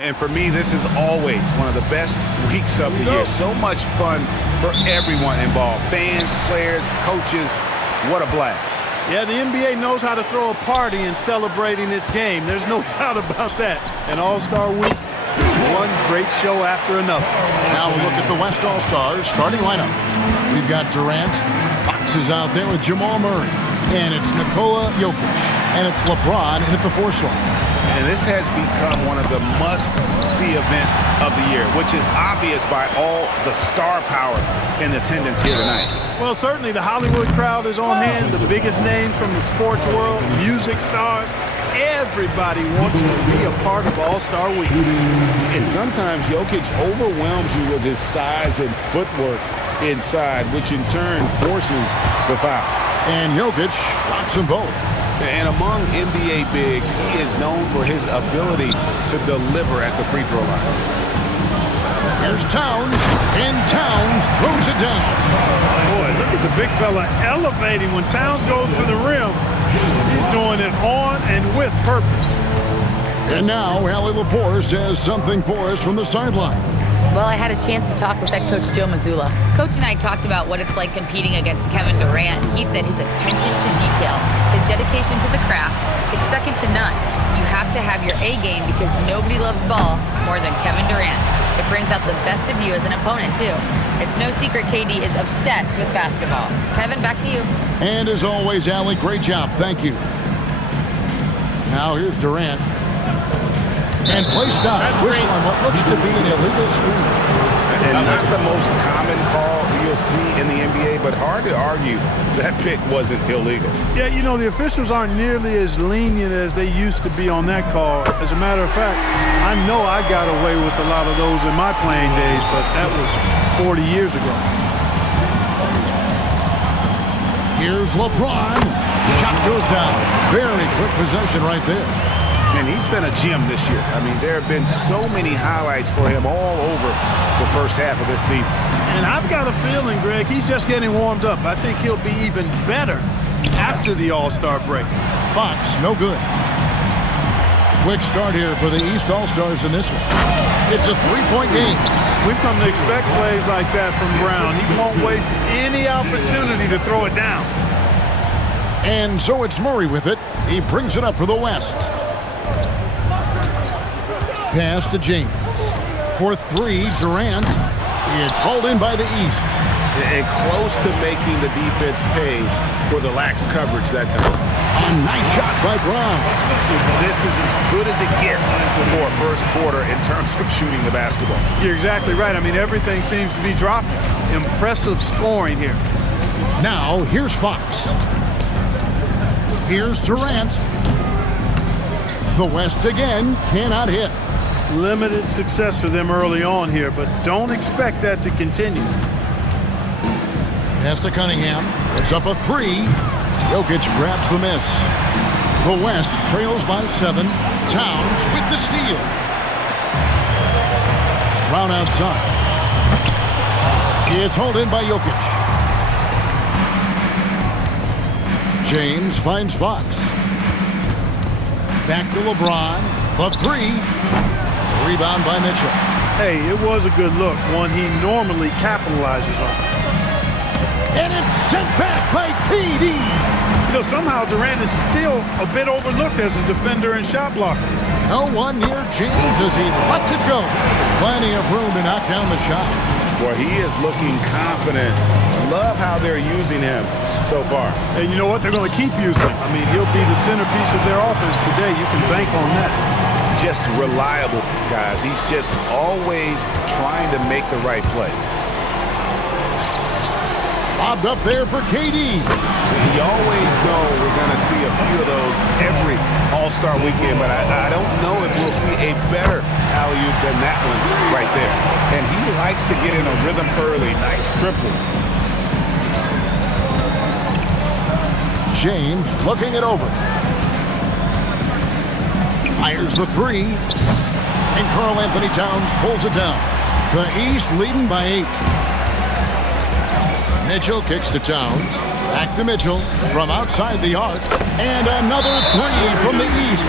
And for me, this is always one of the best weeks of the year. So much fun for everyone involved. Fans, players, coaches. What a blast. Yeah, the NBA knows how to throw a party in celebrating its game. There's no doubt about that. An All-Star week, one great show after another. Now we'll look at the West All-Stars starting lineup. We've got Durant. Fox is out there with Jamal Murray. And it's Nikola Jokic. And it's LeBron in at the 4 slot. And this has become one of the must-see events of the year, which is obvious by all the star power in attendance here tonight. Well, certainly the Hollywood crowd is on hand, the biggest names from the sports world, music stars. Everybody wants to be a part of All-Star Week. And sometimes Jokic overwhelms you with his size and footwork inside, which in turn forces the foul. And Jokic drops them both. And among NBA bigs, he is known for his ability to deliver at the free throw line. Here's Towns, and Towns throws it down. Boy, look at the big fella elevating. When Towns goes to the rim, he's doing it on and with purpose. And now, Allie LaForce has something for us from the sideline. Well, I had a chance to talk with head coach Joe Mazzulla. Coach and I talked about what it's like competing against Kevin Durant. He said his attention to detail, his dedication to the craft, it's second to none. You have to have your A game because nobody loves ball more than Kevin Durant. It brings out the best of you as an opponent, too. It's no secret KD is obsessed with basketball. Kevin, back to you. And as always, Allie, great job. Thank you. Now here's Durant. And play stops. Whistle on what looks to be an illegal screen. And not the most common call you'll see in the NBA, but hard to argue that pick wasn't illegal. Yeah, you know, the officials aren't nearly as lenient as they used to be on that call. As a matter of fact, I know I got away with a lot of those in my playing days, but that was 40 years ago. Here's LeBron. Shot goes down. Very quick possession right there. And he's been a gem this year. I mean, there have been so many highlights for him all over the first half of this season. And I've got a feeling, Greg, he's just getting warmed up. I think he'll be even better after the All-Star break. Fox, no good. Quick start here for the East All-Stars in this one. It's a three-point game. We've come to expect plays like that from Brown. He won't waste any opportunity to throw it down. And so it's Murray with it. He brings it up for the West. Pass to James. For 3, Durant. It's hauled in by the East. And close to making the defense pay for the lax coverage that time. A nice shot by Brown. This is as good as it gets for a first quarter in terms of shooting the basketball. You're exactly right. I mean, everything seems to be dropping. Impressive scoring here. Now, here's Fox. Here's Durant. The West again cannot hit. Limited success for them early on here, but don't expect that to continue. Pass to Cunningham. It's up a 3. Jokic grabs the miss. The West trails by 7. Towns with the steal. Brown outside. It's hauled in by Jokic. James finds Fox. Back to LeBron. The 3. Rebound by Mitchell. Hey, it was a good look, one he normally capitalizes on. And it's sent back by KD. You know, somehow Durant is still a bit overlooked as a defender and shot blocker. No one near James as he lets it go. Plenty of room to knock down the shot. Boy, he is looking confident. Love how they're using him so far. And you know what? They're going to keep using him. I mean, he'll be the centerpiece of their offense today. You can bank on that. Just reliable, guys. He's just always trying to make the right play. Bobbed up there for KD. You always know we're going to see a few of those every All-Star weekend, but I don't know if we'll see a better alley-oop than that one right there. And he likes to get in a rhythm early. Nice triple. James looking it over. Fires the 3. And Karl Anthony Towns pulls it down. The East leading by 8. Mitchell kicks to Towns. Back to Mitchell from outside the arc. And another 3 from the East.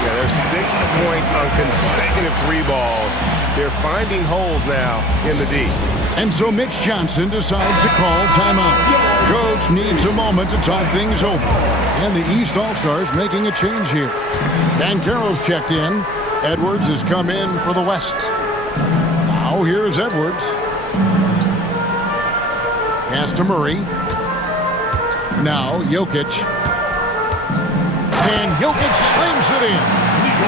Yeah, there's 6 points on consecutive 3 balls. They're finding holes now in the D. And so Mitch Johnson decides to call timeout. Coach needs a moment to talk things over. And the East All-Stars making a change here. Banchero's checked in. Edwards has come in for the West. Now here's Edwards. Pass to Murray. Now Jokic. And Jokic slams it in.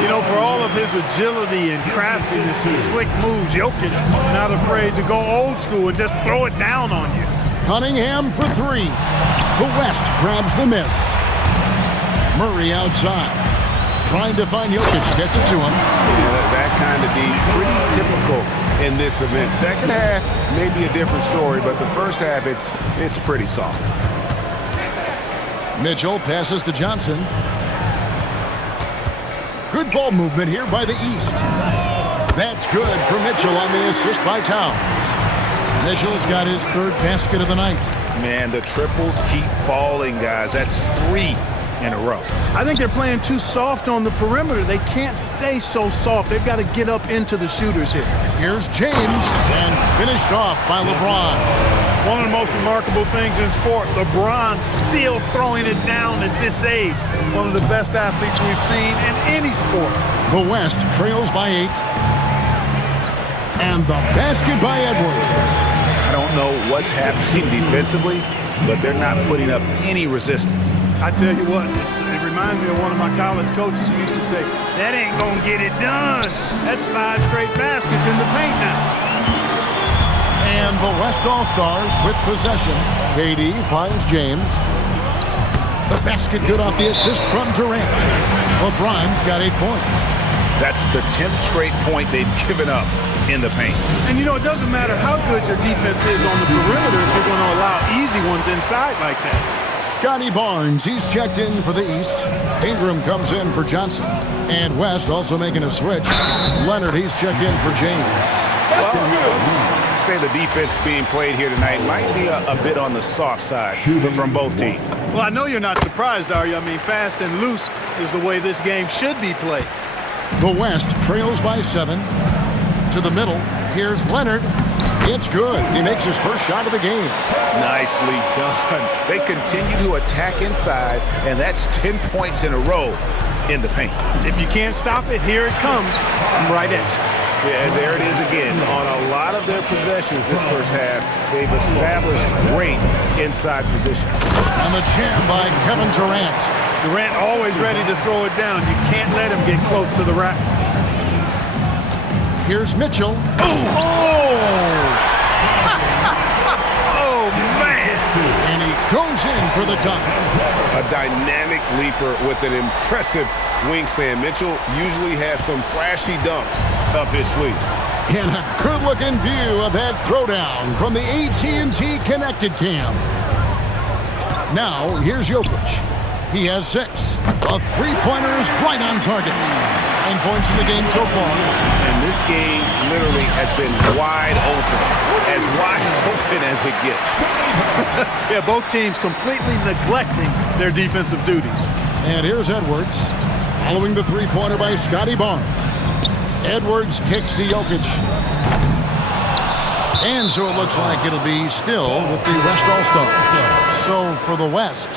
You know, for all of his agility and craftiness and slick moves, Jokic not afraid to go old school and just throw it down on you. Cunningham for 3. The West grabs the miss. Murray outside. Trying to find Jokic. Gets it to him. That kind of D, pretty typical in this event. Second half, maybe a different story, but the first half, it's pretty soft. Mitchell passes to Johnson. Good ball movement here by the East. That's good for Mitchell on the assist by Towns. Mitchell's got his 3rd basket of the night. Man, the triples keep falling, guys. That's 3 in a row. I think they're playing too soft on the perimeter. They can't stay so soft. They've got to get up into the shooters here. Here's James, and finished off by LeBron. One of the most remarkable things in sport, LeBron still throwing it down at this age. One of the best athletes we've seen in any sport. The West trails by 8. And the basket by Edwards. I don't know what's happening defensively, but they're not putting up any resistance. I tell you what, it reminds me of one of my college coaches who used to say, that ain't going to get it done. That's 5 straight baskets in the paint now. And the West All-Stars with possession. KD finds James. The basket good off the assist from Durant. LeBron's got 8 points. That's the 10th straight point they've given up in the paint. And you know, it doesn't matter how good your defense is on the perimeter if you're going to allow easy ones inside like that. Scotty Barnes, he's checked in for the East. Ingram comes in for Johnson. And West also making a switch. Leonard, he's checked in for James. Well, say the defense being played here tonight might be a bit on the soft side from both teams. Well, I know you're not surprised, are you? I mean, fast and loose is the way this game should be played. The West trails by 7. To the middle, here's Leonard. It's good. He makes his first shot of the game. Nicely done. They continue to attack inside, and that's 10 points in a row in the paint. If you can't stop it, here it comes from right at you. Yeah, and there it is again. On a lot of their possessions this first half, they've established great inside position. And the jam by Kevin Durant. Durant always ready to throw it down. You can't let him get close to the rack. Here's Mitchell. Oh, man. And he goes in for the dunk. A dynamic leaper with an impressive wingspan. Mitchell usually has some flashy dunks up his sleeve. And a good-looking view of that throwdown from the AT&T Connected Cam. Now, here's Jokic. He has 6. A 3-pointer is right on target. 9 points in the game so far. And this game literally has been wide open. As wide open as it gets. Yeah, both teams completely neglecting their defensive duties. And here's Edwards. Following the 3-pointer by Scotty Barnes. Edwards kicks to Jokic. And so it looks like it'll be still with the West All-Stars. So for the West,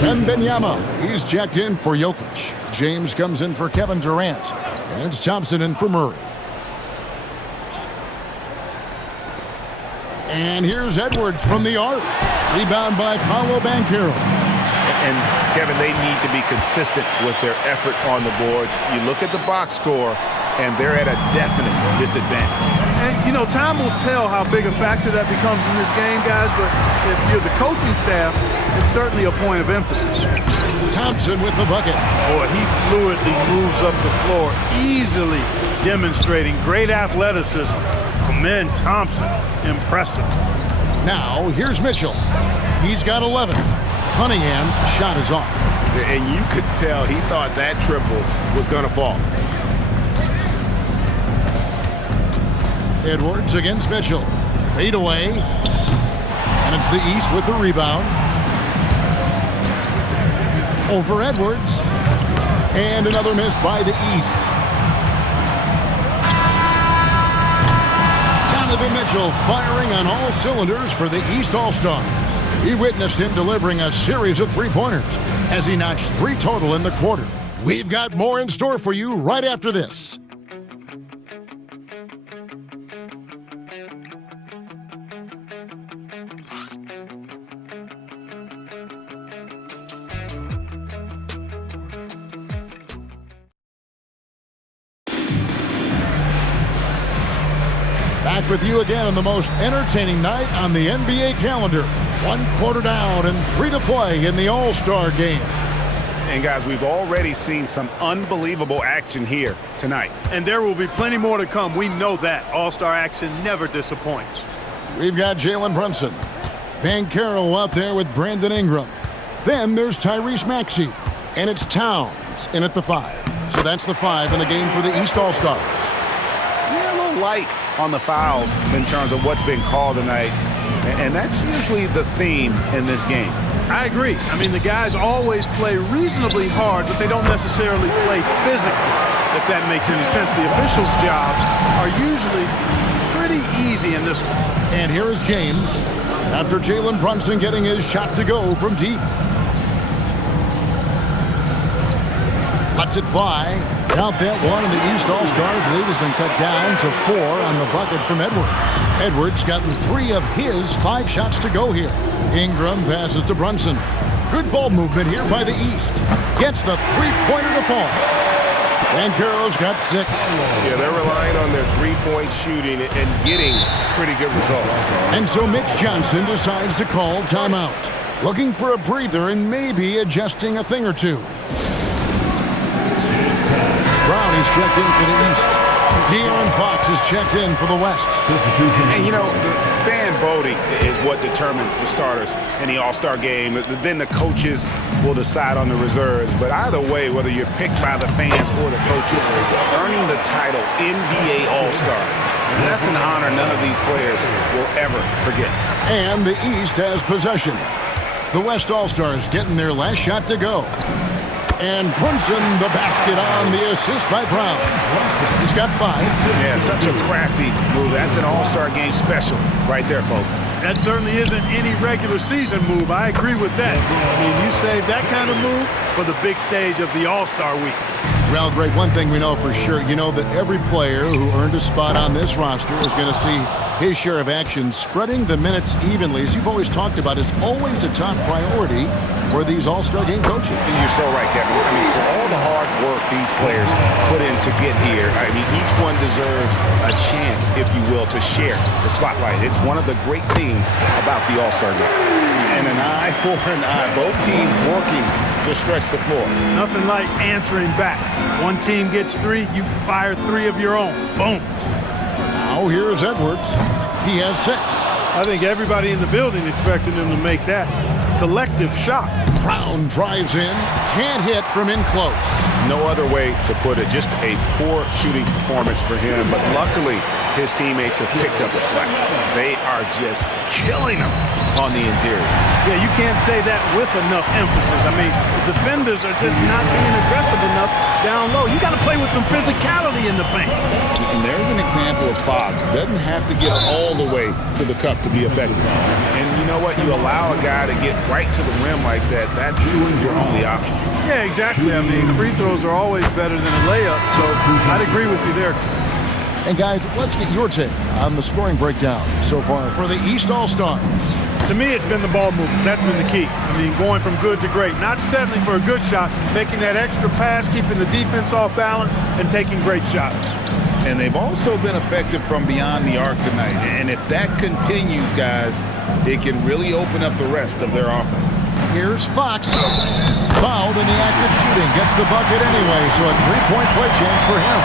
Wembanyama, he's checked in for Jokic. James comes in for Kevin Durant. And it's Thompson in for Murray. And here's Edwards from the arc. Rebound by Paolo Banchero. And, Kevin, they need to be consistent with their effort on the boards. You look at the box score, and they're at a definite disadvantage. And, you know, time will tell how big a factor that becomes in this game, guys, but if you're the coaching staff, it's certainly a point of emphasis. Thompson with the bucket. Boy, he fluidly moves up the floor, easily demonstrating great athleticism. Man, Thompson, impressive. Now, here's Mitchell. He's got 11. Cunningham's shot is off. And you could tell he thought that triple was going to fall. Edwards against Mitchell. Fade away. And it's the East with the rebound. Over Edwards. And another miss by the East. Donovan Mitchell firing on all cylinders for the East All-Stars. He witnessed him delivering a series of three-pointers as he notched 3 total in the quarter. We've got more in store for you right after this. Back with you again on the most entertaining night on the NBA calendar. 1 quarter down and 3 to play in the All-Star game. And guys, we've already seen some unbelievable action here tonight. And there will be plenty more to come. We know that. All-Star action never disappoints. We've got Jalen Bronson. Banchero out there with Brandon Ingram. Then there's Tyrese Maxey. And it's Towns in at the 5. So that's the 5 in the game for the East All-Stars. Yeah, a little light on the fouls in terms of what's been called tonight. And that's usually the theme in this game. I agree. I mean, the guys always play reasonably hard, but they don't necessarily play physically, if that makes any sense. The officials' jobs are usually pretty easy in this one. And here is James after Jalen Bronson getting his shot to go from deep. Lets it fly. Count that one, and the East All-Stars lead has been cut down to 4 on the bucket from Edwards. Edwards gotten 3 of his 5 shots to go here. Ingram passes to Bronson. Good ball movement here by the East. Gets the three-pointer to fall. Banchero's got 6. Yeah, they're relying on their three-point shooting and getting pretty good results. And so Mitch Johnson decides to call timeout. Looking for a breather and maybe adjusting a thing or two. Brown is checked in for the East. De'Aaron Fox is checked in for the West. And, you know, the fan voting is what determines the starters in the All-Star game. Then the coaches will decide on the reserves. But either way, whether you're picked by the fans or the coaches, earning the title NBA All-Star, that's an honor none of these players will ever forget. And the East has possession. The West All-Stars getting their last shot to go. And Brunson the basket on the assist by Brown. He's got 5. Yeah, such a crafty move. That's an All-Star game special right there, folks. That certainly isn't any regular season move. I agree with that. I mean, you save that kind of move for the big stage of the All-Star week. Well, Greg, one thing we know for sure, you know that every player who earned a spot on this roster is going to see his share of action. Spreading the minutes evenly, as you've always talked about, is always a top priority for these All-Star game coaches. And you're so right, Kevin. I mean, for all the hard work these players put in to get here, I mean, each one deserves a chance, if you will, to share the spotlight. It's one of the great things about the All-Star game. And an eye for an eye. Both teams working to stretch the floor. Nothing like answering back. One team gets 3, you fire 3 of your own. Boom. Now here's Edwards. He has 6. I think everybody in the building expected him to make that collective shot. Brown drives in, can't hit from in close. No other way to put it. Just a poor shooting performance for him. But luckily, his teammates have picked up the slack. They are just killing him on the interior. Yeah, you can't say that with enough emphasis. I mean, the defenders are just not being aggressive enough down low. You got to play with some physicality in the paint. And there's an example of Fox. Doesn't have to get all the way to the cup to be effective. And you know what? You allow a guy to get right to the rim like that, that's your only option. Yeah, exactly. I mean, free throws are always better than a layup, so I'd agree with you there. And guys, let's get your take on the scoring breakdown so far for the East All-Stars. To me, it's been the ball movement. That's been the key. I mean, going from good to great. Not settling for a good shot, making that extra pass, keeping the defense off balance, and taking great shots. And they've also been effective from beyond the arc tonight. And if that continues, guys, it can really open up the rest of their offense. Here's Fox. Fouled in the act of shooting. Gets the bucket anyway, so a three-point play chance for him.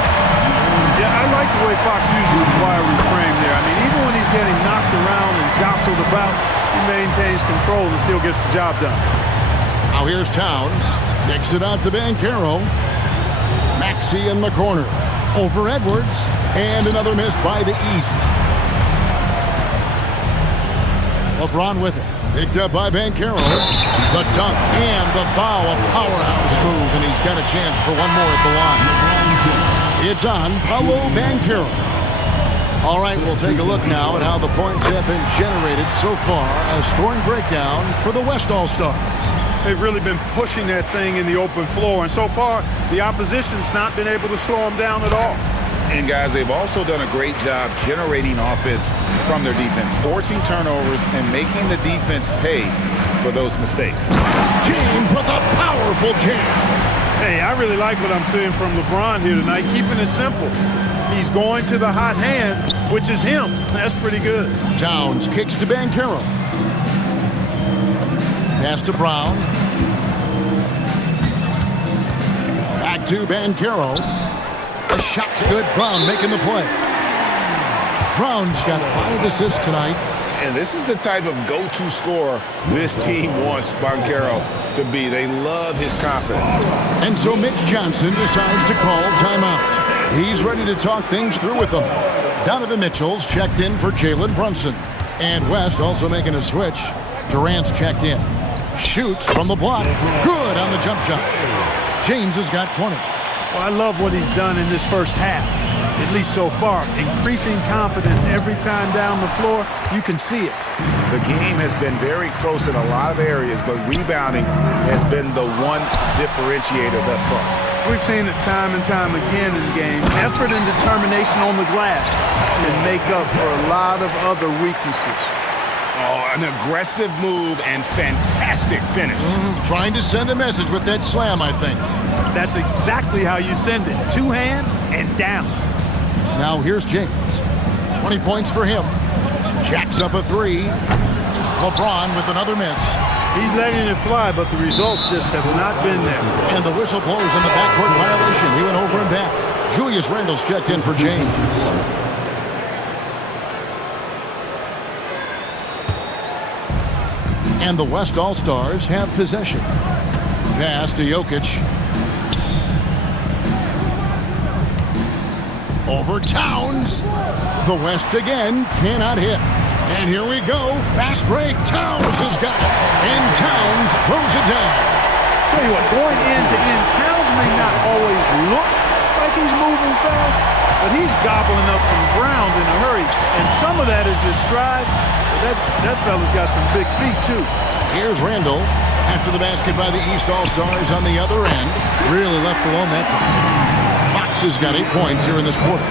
Yeah, I like the way Fox uses his wiry frame there. I mean, even when he's getting knocked around and jostled about, he maintains control and still gets the job done. Now here's Towns. Kicks it out to Banchero. Maxey in the corner. Over Edwards. And another miss by the East. LeBron with it. Picked up by Banchero. The dunk and the foul. A powerhouse move, and he's got a chance for one more at the line. It's on Paolo Banchero. All right, we'll take a look now at how the points have been generated so far. A scoring breakdown for the West All-Stars. They've really been pushing that thing in the open floor, and so far, the opposition's not been able to slow them down at all. And, guys, they've also done a great job generating offense from their defense, forcing turnovers and making the defense pay for those mistakes. James with a powerful jam. Hey, I really like what I'm seeing from LeBron here tonight, keeping it simple. He's going to the hot hand, which is him. That's pretty good. Towns kicks to Banchero. Pass to Brown. Back to Banchero. The shot's good. Brown making the play. Brown's got 5 assists tonight. And this is the type of go-to scorer this team wants Banchero to be. They love his confidence. And so Mitch Johnson decides to call timeout. He's ready to talk things through with them. Donovan Mitchell's checked in for Jalen Bronson. And West also making a switch. Durant's checked in. Shoots from the block. Good on the jump shot. James has got 20. Well, I love what he's done in this first half, at least so far. Increasing confidence every time down the floor. You can see it. The game has been very close in a lot of areas, but rebounding has been the one differentiator thus far. We've seen it time and time again in games. Effort and determination on the glass can make up for a lot of other weaknesses. Oh, an aggressive move and fantastic finish. Trying to send a message with that slam, I think. That's exactly how you send it. 2 hands and down. Now here's James. 20 points for him. Jacks up a 3. LeBron with another miss. He's letting it fly, but the results just have not been there. And the whistle blows on the backcourt violation. He went over and back. Julius Randle's checked in for James. And the West All-Stars have possession. Pass to Jokic. Over Towns. The West again cannot hit. And here we go. Fast break. Towns has got it. And Towns throws it down. Tell you what, going end to end, Towns may not always look like he's moving fast, but he's gobbling up some ground in a hurry. And some of that is his stride. But that fella's got some big feet, too. Here's Randle. After the basket by the East All-Stars on the other end. Really left alone that time. Fox has got 8 points here in this quarter.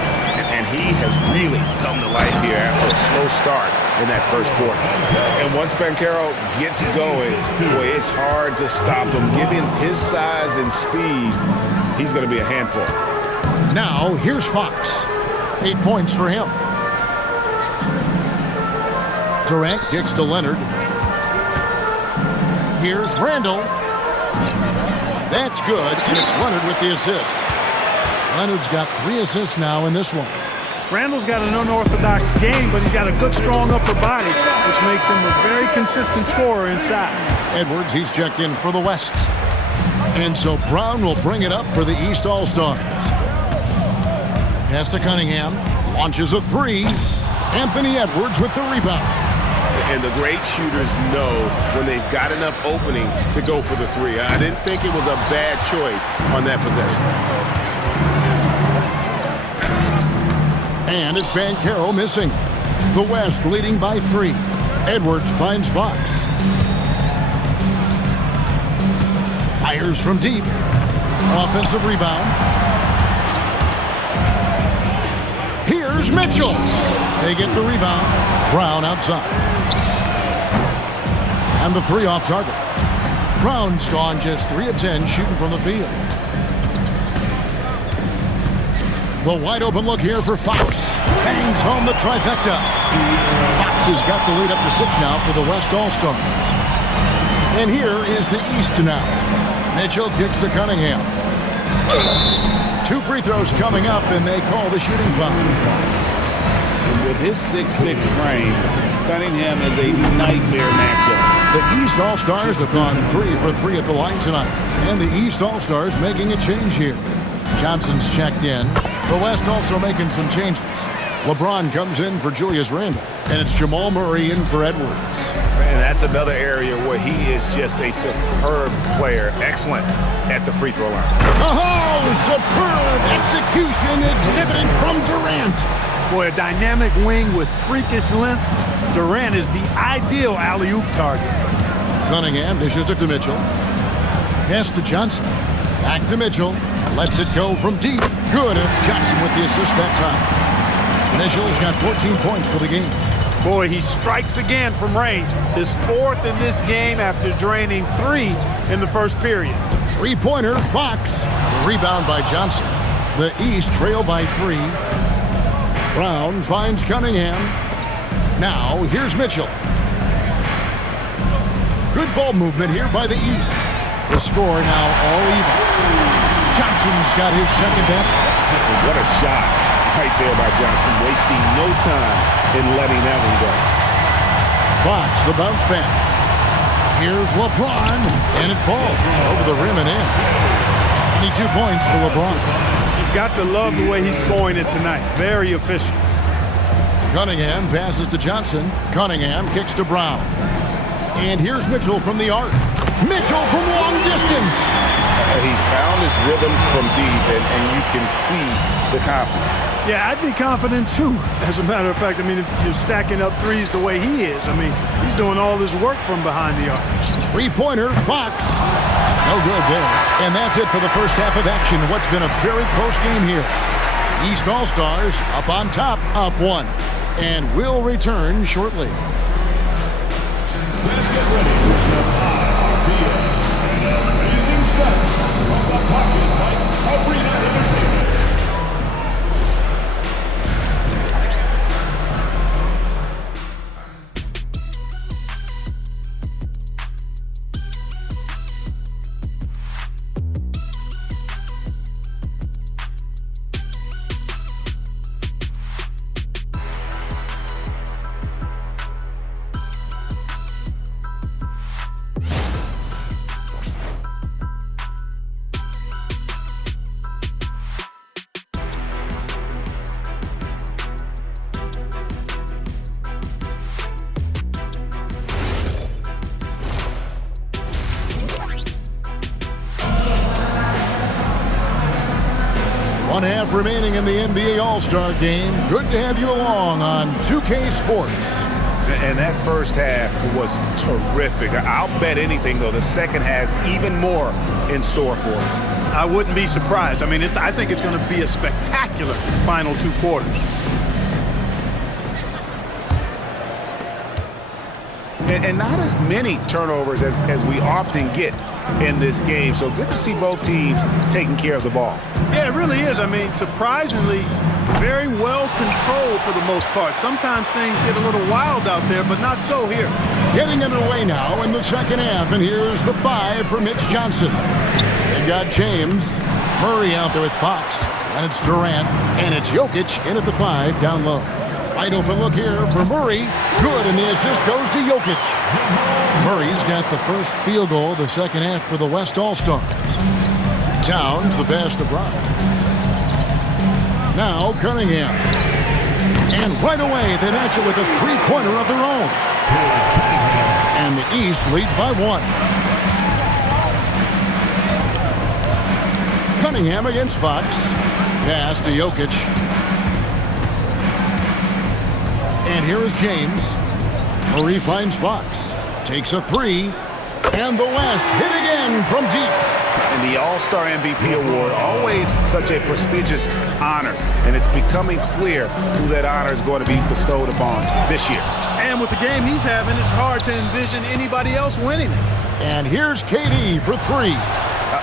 And he has really come to life here after a slow start in that first quarter. And once Banchero gets going, boy, it's hard to stop him. Given his size and speed, he's going to be a handful. Now, here's Fox. 8 points for him. Durant kicks to Leonard. Here's Randle. That's good, and it's Leonard with the assist. Leonard's got 3 assists now in this one. Randle's got an unorthodox game, but he's got a good, strong upper body, which makes him a very consistent scorer inside. Edwards, he's checked in for the West. And so Brown will bring it up for the East All-Stars. Pass to Cunningham. Launches a 3. Anthony Edwards with the rebound. And the great shooters know when they've got enough opening to go for the 3. I didn't think it was a bad choice on that possession. And it's Banchero missing. The West leading by 3. Edwards finds Fox. Fires from deep. Offensive rebound. Here's Mitchell. They get the rebound. Brown outside. And the 3 off target. Brown's gone just 3 of 10 shooting from the field. The wide open look here for Fox. Bangs home the trifecta. Fox has got the lead up to 6 now for the West All-Stars. And here is the East now. Mitchell kicks to Cunningham. 2 free throws coming up, and they call the shooting foul. With his 6'6" frame, Cunningham is a nightmare matchup. The East All-Stars have gone 3 for 3 at the line tonight. And the East All-Stars making a change here. Johnson's checked in. The West also making some changes. LeBron comes in for Julius Randle. And it's Jamal Murray in for Edwards. And that's another area where he is just a superb player. Excellent at the free throw line. Oh, superb execution exhibited from Durant. Boy, a dynamic wing with freakish length. Durant is the ideal alley-oop target. Cunningham dishes it to Mitchell. Pass to Johnson. Back to Mitchell. Lets it go from deep. Good. It's Johnson with the assist that time. Mitchell's got 14 points for the game. Boy, he strikes again from range. His fourth in this game after draining 3 in the first period. Three-pointer, Fox. The rebound by Johnson. The East trail by 3. Brown finds Cunningham. Now, here's Mitchell. Good ball movement here by the East. The score now all even. Johnson's got his second basket. What a shot right there by Johnson, wasting no time in letting that one go. Fox, the bounce pass. Here's LeBron, and it falls over the rim and in. 22 points for LeBron. You've got to love the way he's scoring it tonight. Very efficient. Cunningham passes to Johnson. Cunningham kicks to Brown. And here's Mitchell from the arc. Mitchell from long distance. He's found his rhythm from deep, and you can see the confidence. Yeah, I'd be confident too. As a matter of fact, I mean, if you're stacking up threes the way he is, I mean, he's doing all this work from behind the arc. Three-pointer, Fox. No good there. And that's it for the first half of action. What's been a very close game here. East All-Stars up on top, up 1. And we'll return shortly. Let's get ready for some RPM and amazing stuff from the Pocket Fight Arena Entertainment. One half remaining in the NBA All-Star game. Good to have you along on 2K Sports. And that first half was terrific. I'll bet anything, though, the second has even more in store for us. I wouldn't be surprised. I mean, I think it's going to be a spectacular final 2 quarters. And not as many turnovers as we often get in this game. So good to see both teams taking care of the ball. Yeah, it really is. I mean, surprisingly, very well controlled for the most part. Sometimes things get a little wild out there, but not so here. Getting underway now in the second half, and here's the 5 for Mitch Johnson. They've got James, Murray out there with Fox, and it's Durant, and it's Jokic in at the 5 down low. Wide open look here for Murray. Good, and the assist goes to Jokic. Murray's got the first field goal of the second half for the West All-Stars. Towns the pass to Brown. Now Cunningham. And right away they match it with a three-pointer of their own. And the East leads by 1. Cunningham against Fox. Pass to Jokic. And here is James. Murray finds Fox. Takes a 3. And the West hit again from deep. And the All-Star MVP award, always such a prestigious honor. And it's becoming clear who that honor is going to be bestowed upon this year. And with the game he's having, it's hard to envision anybody else winning it. And here's KD for 3.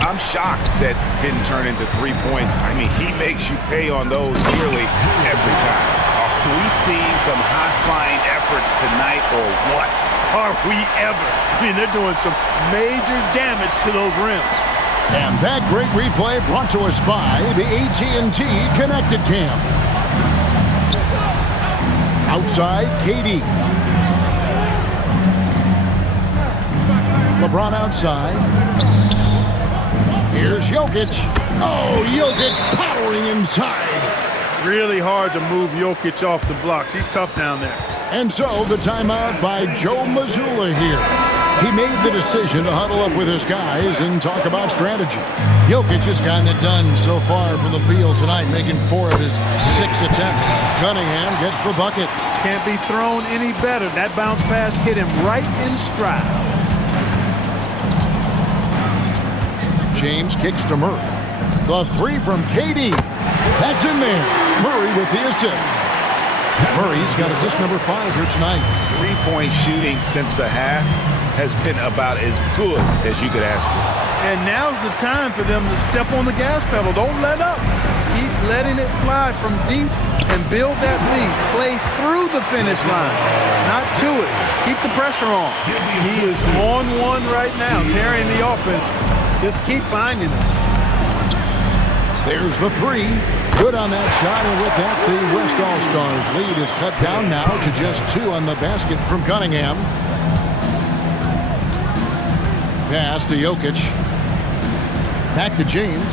I'm shocked that didn't turn into 3 points. I mean, he makes you pay on those nearly every time. Are we seeing some high-flying efforts tonight or what? Are we ever? I mean, they're doing some major damage to those rims. And that great replay brought to us by the AT&T Connected Cam. Outside, KD. LeBron outside. Here's Jokic. Oh, Jokic powering inside. Really hard to move Jokic off the blocks. He's tough down there. And so the timeout by Joe Mazzulla here. He made the decision to huddle up with his guys and talk about strategy. Jokic has gotten it done so far from the field tonight, making 4 of his 6 attempts. Cunningham gets the bucket. Can't be thrown any better. That bounce pass hit him right in stride. James kicks to Murray. The 3 from KD. That's in there. Murray with the assist. Murray's got assist number 5 here tonight. 3-point shooting since the half has been about as good as you could ask for. And now's the time for them to step on the gas pedal. Don't let up. Keep letting it fly from deep and build that lead. Play through the finish line, not to it. Keep the pressure on. He is on one right now, carrying the offense. Just keep finding it. There's the 3. Good on that shot, and with that, the West All-Stars lead is cut down now to just 2 on the basket from Cunningham. Pass to Jokic. Back to James.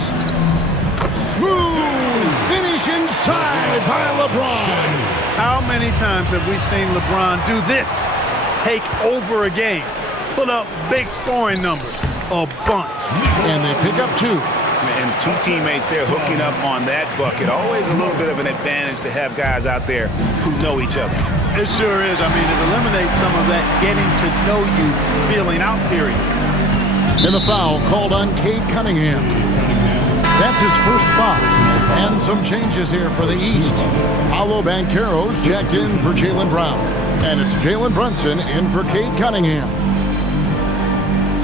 Smooth finish inside by LeBron. How many times have we seen LeBron do this? Take over a game. Put up big scoring numbers. A bunch. And they pick up 2. And 2 teammates there hooking up on that bucket. Always a little bit of an advantage to have guys out there who know each other. It sure is. I mean, it eliminates some of that getting to know you feeling out period. And the foul called on Cade Cunningham. That's his first foul. And some changes here for the East. Paolo Banchero's checked in for Jalen Brown. And it's Jalen Bronson in for Cade Cunningham.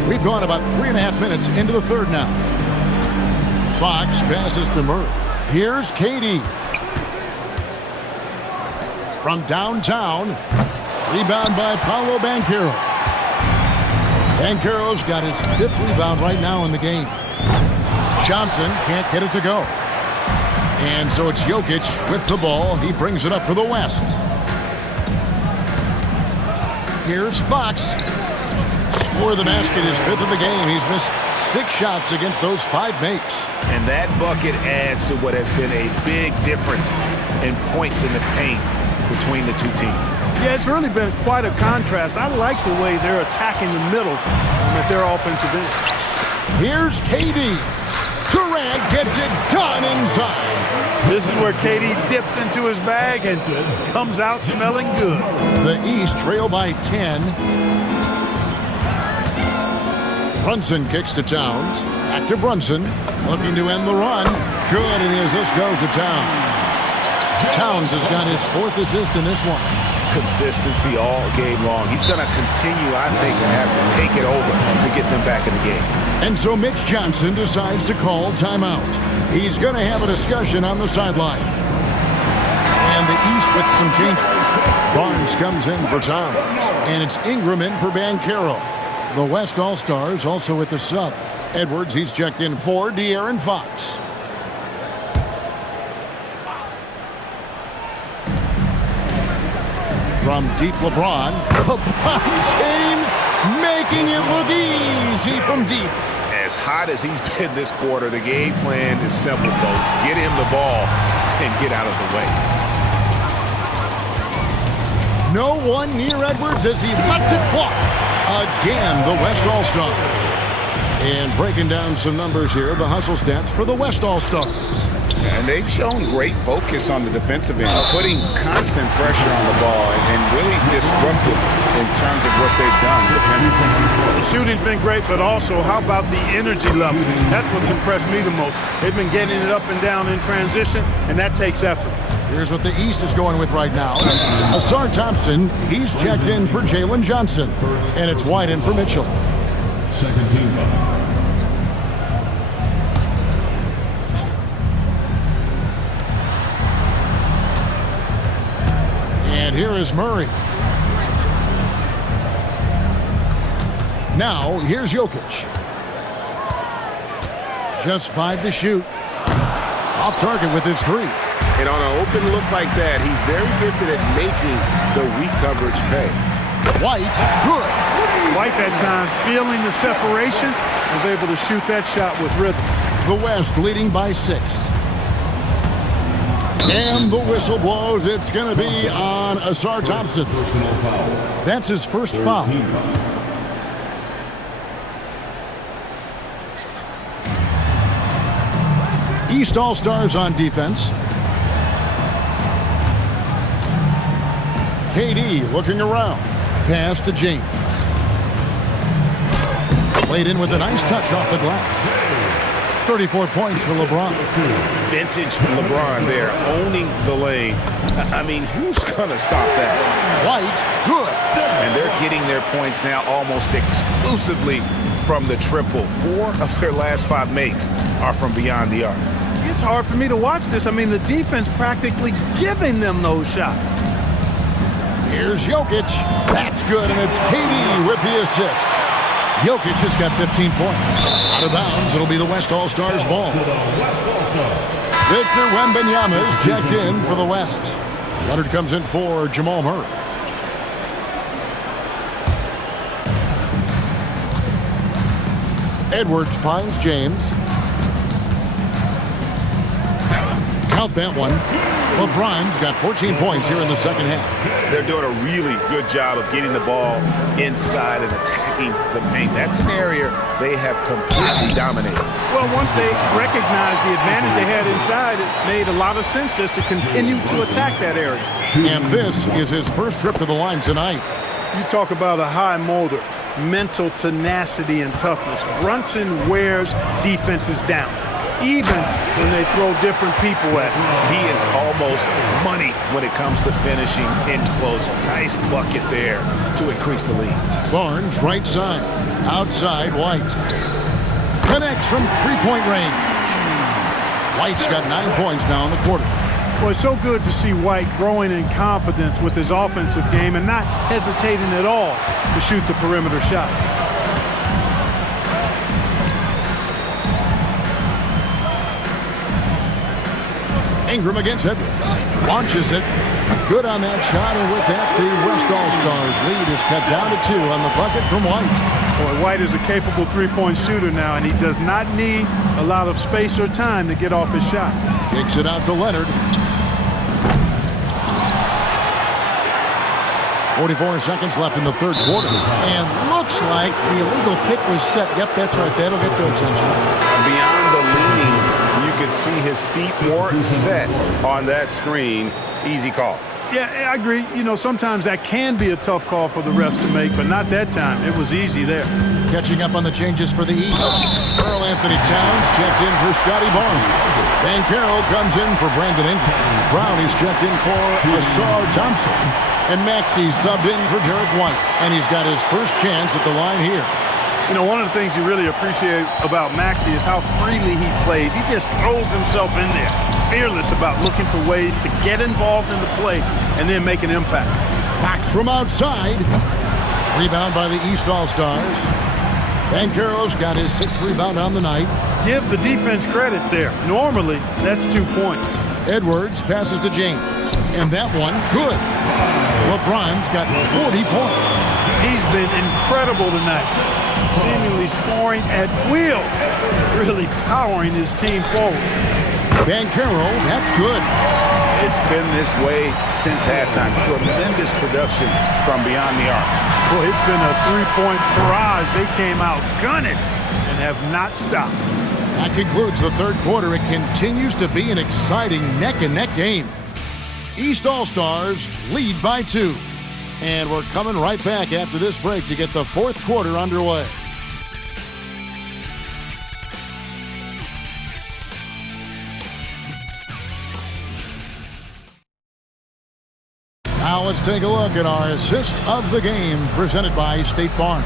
We've gone about 3.5 minutes into the third now. Fox passes to Murray. Here's KD. From downtown. Rebound by Paolo Banchero. Banchero's got his 5th rebound right now in the game. Johnson can't get it to go. And so it's Jokic with the ball. He brings it up for the West. Here's Fox. Score the basket, his 5th of the game. He's missed 6 shots against those 5 makes. And that bucket adds to what has been a big difference in points in the paint between the 2 teams. Yeah, it's really been quite a contrast. I like the way they're attacking the middle at their offensive end. Here's KD. Durant gets it done inside. This is where KD dips into his bag and comes out smelling good. The East trail by 10. Brunson kicks to Towns. Back to Brunson. Looking to end the run. Good, and the assist goes to Towns. Towns has got his 4th assist in this one. Consistency all game long. He's going to continue, I think, to have to take it over to get them back in the game. And so Mitch Johnson decides to call timeout. He's going to have a discussion on the sideline. And the East with some changes. Barnes comes in for Towns. And it's Ingram in for Banchero. The West All-Stars also with the sub. Edwards, he's checked in for De'Aaron Fox. From deep LeBron. LeBron James making it look easy from deep. As hot as he's been this quarter, the game plan is simple, folks. Get him the ball and get out of the way. No one near Edwards as he lets it fly. Again, the West All-Stars. And breaking down some numbers here, the hustle stats for the West All-Stars. And they've shown great focus on the defensive end, putting constant pressure on the ball and really disruptive in terms of what they've done defensively. The shooting's been great, but also how about the energy level? That's what's impressed me the most. They've been getting it up and down in transition, and that takes effort. Here's what the East is going with right now. Asar Thompson, he's checked in for Jalen Johnson. And it's wide in for Mitchell. Second team foul. And here is Murray. Now, here's Jokic. Just 5 to shoot. Off target with his 3. And on an open look like that, he's very gifted at making the weak coverage pay. White, good. White that time, feeling the separation, was able to shoot that shot with rhythm. The West leading by 6. And the whistle blows. It's going to be on Asar Thompson. Personal foul. That's his first foul. East All-Stars on defense. KD looking around. Pass to James. Played in with a nice touch off the glass. 34 points for LeBron. Vintage LeBron there, owning the lane. I mean, who's going to stop that? White, good. And they're getting their points now almost exclusively from the triple. 4 of their last 5 makes are from beyond the arc. It's hard for me to watch this. I mean, the defense practically giving them those shots. Here's Jokic. That's good, and it's KD with the assist. Jokic just got 15 points. Out of bounds, it'll be the West All-Stars ball. Victor Wembanyama's checked in for the West. Leonard comes in for Jamal Murray. Edwards finds James. Count that one. LeBron's got 14 points here in the second half. They're doing a really good job of getting the ball inside and attacking the paint. That's an area they have completely dominated. Well, once they recognized the advantage they had inside, it made a lot of sense just to continue to attack that area. And this is his first trip to the line tonight. You talk about a high motor, mental tenacity and toughness. Bronson wears defenses down, even when they throw different people at him. He is almost money when it comes to finishing in closing. Nice bucket there to increase the lead. Barnes, right side. Outside, White. Connects from three-point range. White's got 9 points now in the quarter. Well, it's so good to see White growing in confidence with his offensive game and not hesitating at all to shoot the perimeter shot. Ingram against Edwards. Launches it. Good on that shot, and with that, the West All-Stars lead is cut down to 2 on the bucket from White. Boy, White is a capable three-point shooter now, and he does not need a lot of space or time to get off his shot. Kicks it out to Leonard. 44 seconds left in the third quarter. And looks like the illegal pick was set. Yep, that's right. That'll get their attention. Beyond the leaning, you could see his feet more set on that screen. Easy call. Yeah, I agree. You know, sometimes that can be a tough call for the refs to make, but not that time. It was easy there. Catching up on the changes for the East. Karl Anthony Towns checked in for Scotty Barnes. Banchero comes in for Brandon Ingram. Brownie's checked in for Asar Thompson. And Maxey subbed in for Derek White. And he's got his first chance at the line here. You know, one of the things you really appreciate about Maxey is how freely he plays. He just throws himself in there, fearless about looking for ways to get involved in the play and then make an impact. Fox from outside. Rebound by the East All-Stars. Banchero's got his 6th rebound on the night. Give the defense credit there. Normally, that's 2 points. Edwards passes to James. And that one, good. LeBron's got 40 points. He's been incredible tonight, seemingly scoring at will, really powering his team forward. Banchero, that's good. It's been this way since halftime. Tremendous production from beyond the arc. Boy, it's been a three-point barrage. They came out gunning and have not stopped. That concludes the third quarter. It continues to be an exciting neck-and-neck game. East All-Stars lead by 2. And we're coming right back after this break to get the fourth quarter underway. Now let's take a look at our assist of the game presented by State Farm.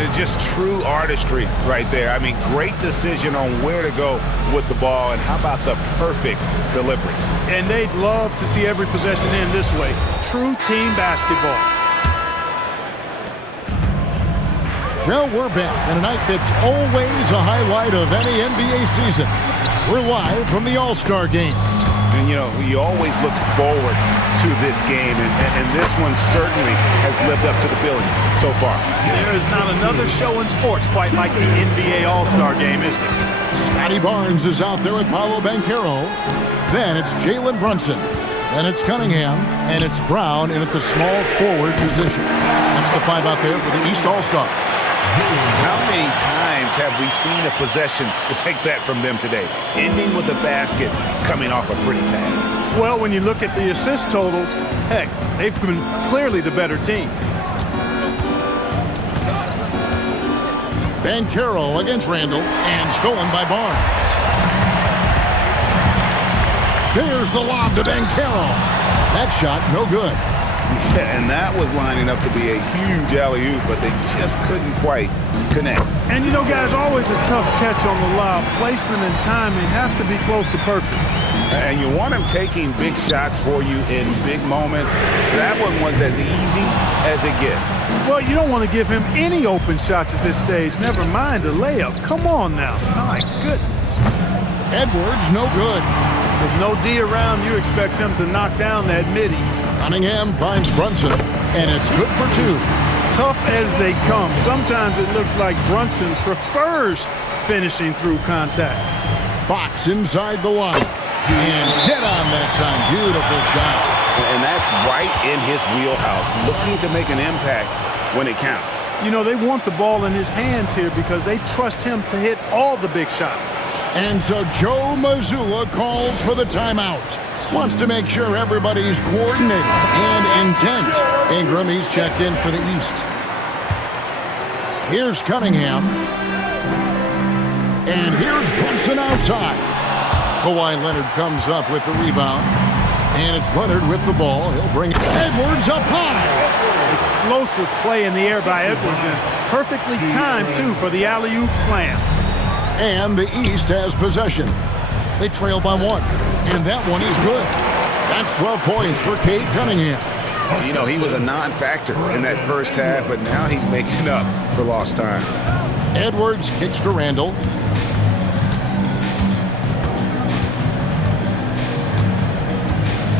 It's just true artistry right there. I mean, great decision on where to go with the ball, and how about the perfect delivery. And they'd love to see every possession end this way. True team basketball. Well, we're back on a night that's always a highlight of any NBA season. We're live from the All-Star Game. And, you know, you always look forward to this game, and this one certainly has lived up to the billing so far. There is not another show in sports quite like the NBA All-Star Game, is there? Scotty Barnes is out there with Paolo Banchero. Then it's Jalen Bronson. Then it's Cunningham, and it's Brown in at the small forward position. That's the five out there for the East All-Stars. How many times have we seen a possession like that from them today, ending with a basket coming off a pretty pass? Well, when you look at the assist totals, heck, they've been clearly the better team. Banchero against Randall, and stolen by Barnes. There's the lob to Banchero. That shot, no good. Yeah, and that was lining up to be a huge alley-oop, but they just couldn't quite connect. And you know, guys, always a tough catch on the lob. Placement and timing have to be close to perfect. And you want him taking big shots for you in big moments. That one was as easy as it gets. Well, you don't want to give him any open shots at this stage, never mind a layup. Come on now. My goodness. Edwards, no good. With no D around, you expect him to knock down that midi. Cunningham finds Brunson, and it's good for two. Tough as they come. Sometimes it looks like Brunson prefers finishing through contact. Fox inside the line. And dead on that time. Beautiful shot. And that's right in his wheelhouse, looking to make an impact when it counts. You know, they want the ball in his hands here because they trust him to hit all the big shots. And so Joe Mazzulla calls for the timeout. Wants to make sure everybody's coordinated and intent. Ingram, he's checked in for the East. Here's Cunningham. And here's Brunson outside. Kawhi Leonard comes up with the rebound. And it's Leonard with the ball. He'll bring Edwards up high. Explosive play in the air by Edwards, and perfectly timed, too, for the alley-oop slam. And the East has possession. They trail by one. And that one is good. That's 12 points for Cade Cunningham. You know, he was a non-factor in that first half, but now he's making up for lost time. Edwards kicks to Randall.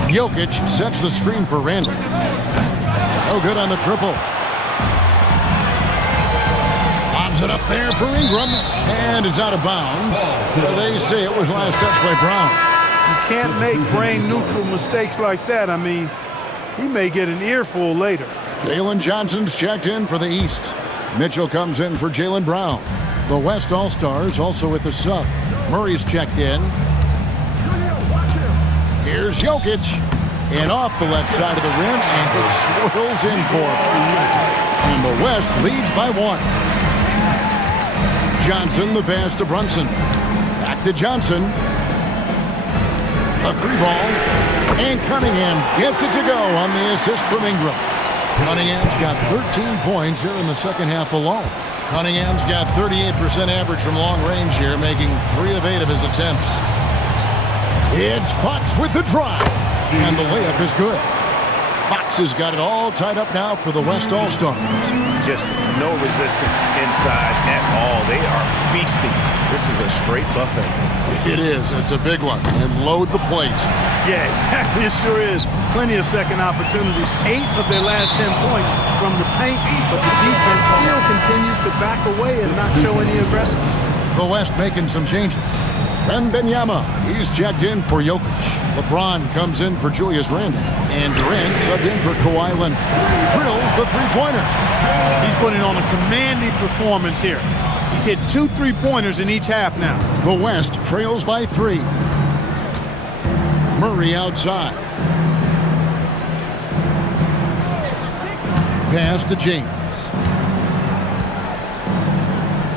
Jokic sets the screen for Randall. No good on the triple. Lobs it up there for Ingram, and it's out of bounds. They say it was last touch by Brown. You can't make brain-neutral mistakes like that. I mean, he may get an earful later. Jalen Johnson's checked in for the East. Mitchell comes in for Jalen Brown. The West All-Stars also with the sub. Murray's checked in. Here's Jokic. And off the left side of the rim, and it swirls in for him. And the West leads by one. Johnson, the pass to Brunson. Back to Johnson. A three ball. And Cunningham gets it to go on the assist from Ingram. Cunningham's got 13 points here in the second half alone. Cunningham's got 38% average from long range here, making 3 of 8 of his attempts. It's Fox with the drive. And the layup is good. Fox has got it all tied up now for the West All-Stars. Just no resistance inside at all. They are feasting. This is a straight buffet. It is. It's a big one. And load the plate. Yeah, exactly. It sure is. Plenty of second opportunities. 8 of their last 10 points from the paint, but the defense still continues to back away and not show any aggression. The West making some changes. Wembanyama, he's checked in for Jokic. LeBron comes in for Julius Randle. And Durant subbed in for Kawhi Leonard. Drills the three-pointer. He's putting on a commanding performance here. He's hit 2 3-pointers in each half now. The West trails by 3. Murray outside. Pass to James.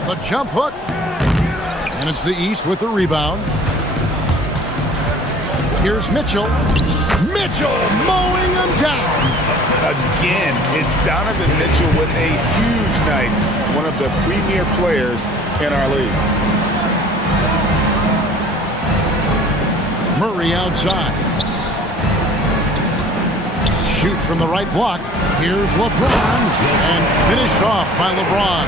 The jump hook. And it's the East with the rebound. Here's Mitchell. Mitchell mowing him down. Again, it's Donovan Mitchell with a huge night. One of the premier players in our league. Murray outside. Shoots from the right block. Here's LeBron. And finished off by LeBron.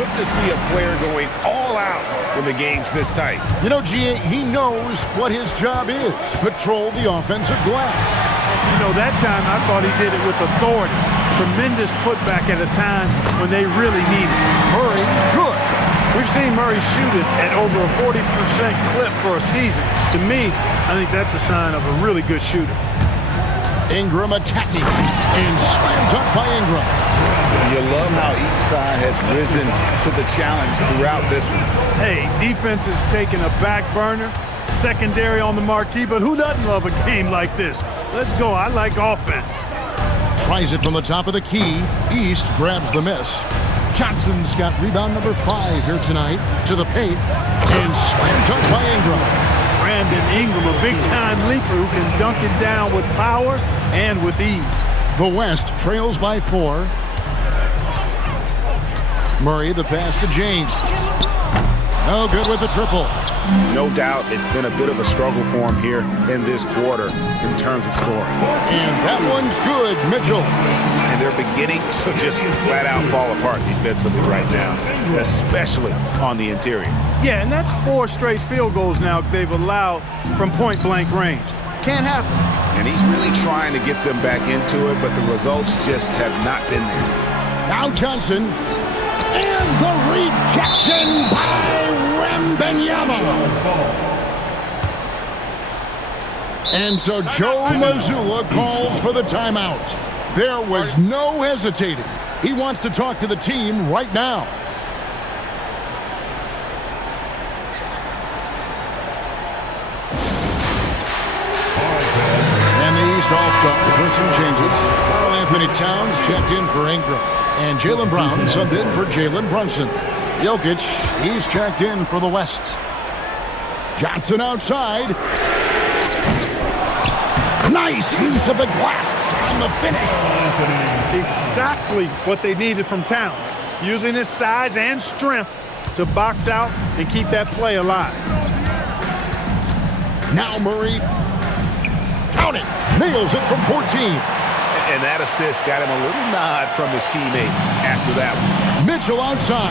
good to see a player going all out when the game's this tight. You know, G.A., he knows what his job is. Patrol the offensive glass. You know, that time I thought he did it with authority. Tremendous putback at a time when they really need it. Murray, good. We've seen Murray shoot it at over a 40% clip for a season. To me, I think that's a sign of a really good shooter. Ingram attacking and slam dunk by Ingram. You love how each side has risen to the challenge throughout this one. Hey, defense is taking a back burner, secondary on the marquee, but who doesn't love a game like this? Let's go. I like offense. Tries it from the top of the key. East grabs the miss. Johnson's got rebound number 5 here tonight to the paint and slam dunk by Ingram. Brandon Ingram, a big-time leaper who can dunk it down with power and with ease. The West trails by 4. Murray, the pass to James. No good with the triple. No doubt it's been a bit of a struggle for him here in this quarter in terms of scoring. And that one's good, Mitchell. And they're beginning to just flat out fall apart defensively right now, especially on the interior. Yeah, and that's 4 straight field goals now they've allowed from point-blank range. Can't happen. And he's really trying to get them back into it, but the results just have not been there. Now Johnson. And the rejection by Wembanyama. And so Joe Mazzulla calls for the timeout. There was no hesitating. He wants to talk to the team right now. And the East All-Stars with some changes. Karl Anthony Towns checked in for Ingram. And Jalen Brown subbed in for Jalen Bronson. Jokic, he's checked in for the West. Johnson outside. Nice use of the glass on the finish. Exactly what they needed from Towns. Using his size and strength to box out and keep that play alive. Now Murray. Count it. Nails it from 14. And that assist got him a little nod from his teammate after that one. Mitchell outside.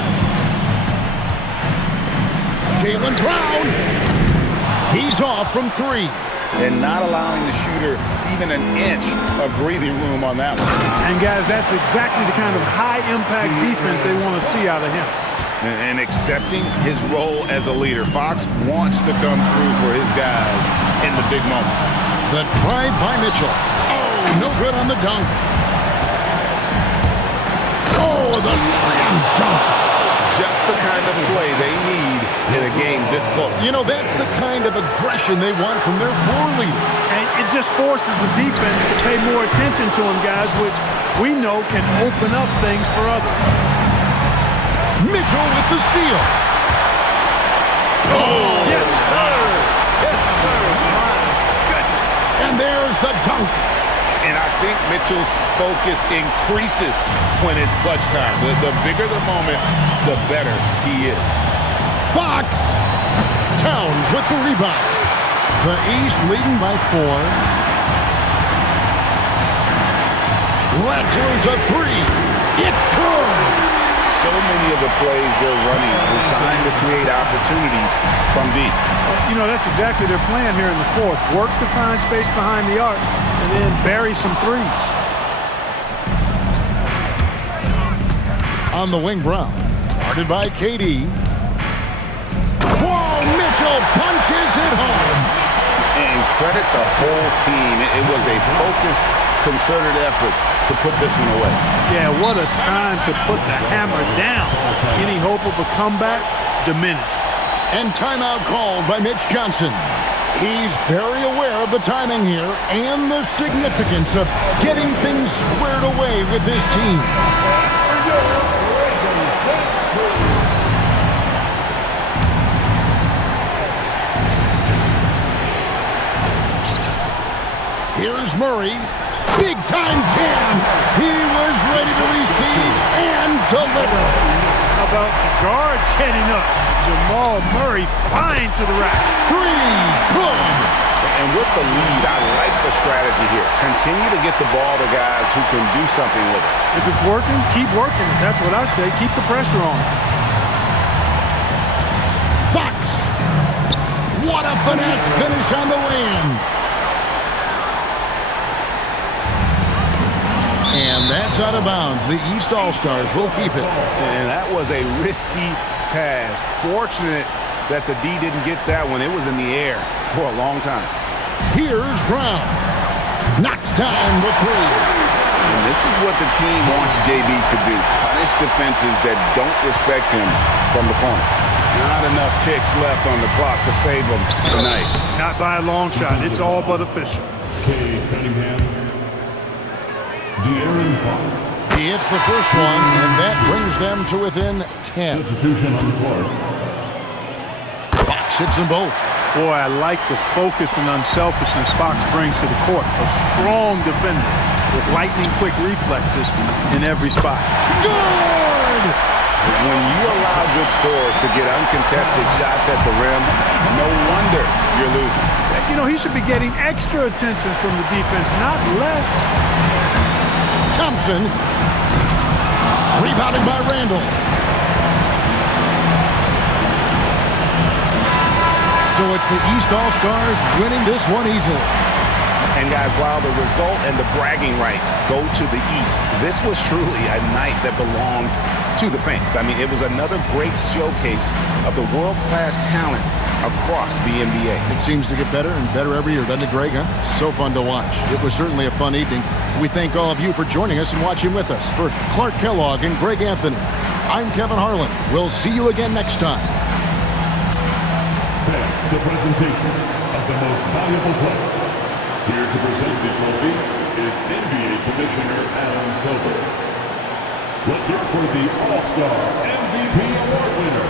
Jalen Brown. He's off from 3. And not allowing the shooter even an inch of breathing room on that one. And guys, that's exactly the kind of high-impact defense they want to see out of him. And accepting his role as a leader. Fox wants to come through for his guys in the big moments. The try by Mitchell. No good on the dunk. Oh, the slam dunk. Just the kind of play they need in a game this close. You know, that's the kind of aggression they want from their floor leader. And it just forces the defense to pay more attention to him, guys, which we know can open up things for others. Mitchell with the steal. Oh, yes, sir. Yes, sir. My goodness. And there's the dunk. And I think Mitchell's focus increases when it's clutch time. The bigger the moment, the better he is. Fox. Towns with the rebound. The East leading by 4. Let's lose a 3. It's good. So many of the plays they're running designed to create opportunities from deep. You know, that's exactly their plan here in the 4th. Work to find space behind the arc and then bury some threes. On the wing, Brown. Guarded by KD. Whoa, Mitchell punches it home. And credit the whole team. It was a focused, concerted effort to put this one away. Yeah, what a time to put the hammer down. Any hope of a comeback diminished. And timeout called by Mitch Johnson. He's very aware of the timing here and the significance of getting things squared away with his team. Here's Murray. Big time jam. He was ready to receive and deliver. How about the guard getting up? Jamal Murray flying to the rack. 3. Good. And with the lead, I like the strategy here. Continue to get the ball to guys who can do something with it. If it's working, keep working it. That's what I say. Keep the pressure on. What a finesse finish on the win. And that's out of bounds. The East All-Stars will keep it. And that was a risky pass. Fortunate that the D didn't get that one. It was in the air for a long time. Here's Brown. Knocks down the three. And this is what the team wants JB to do. Punish defenses that don't respect him from the corner. Not enough ticks left on the clock to save him tonight. Not by a long shot. It's all but official. Cade Cunningham. De'Aaron Fox. He hits the first one, and that brings them to within 10. Substitution on the court. Fox hits them both. Boy, I like the focus and unselfishness Fox brings to the court. A strong defender with lightning-quick reflexes in every spot. Good! When you allow good scorers to get uncontested shots at the rim, no wonder you're losing. You know, he should be getting extra attention from the defense, not less. Thompson. Rebounded by Randall. So it's the East All-Stars winning this one easily. And guys, while the result and the bragging rights go to the East, this was truly a night that belonged to the fans. I mean, it was another great showcase of the world-class talent across the NBA. It seems to get better and better every year, doesn't it, Greg? Huh? So fun to watch. It was certainly a fun evening. We thank all of you for joining us and watching with us. For Clark Kellogg and Greg Anthony, I'm Kevin Harlan. We'll see you again next time. The presentation of the most valuable player. Here to present the trophy is NBA Commissioner Adam Silver. Let's hear for the All-Star MVP Award winner,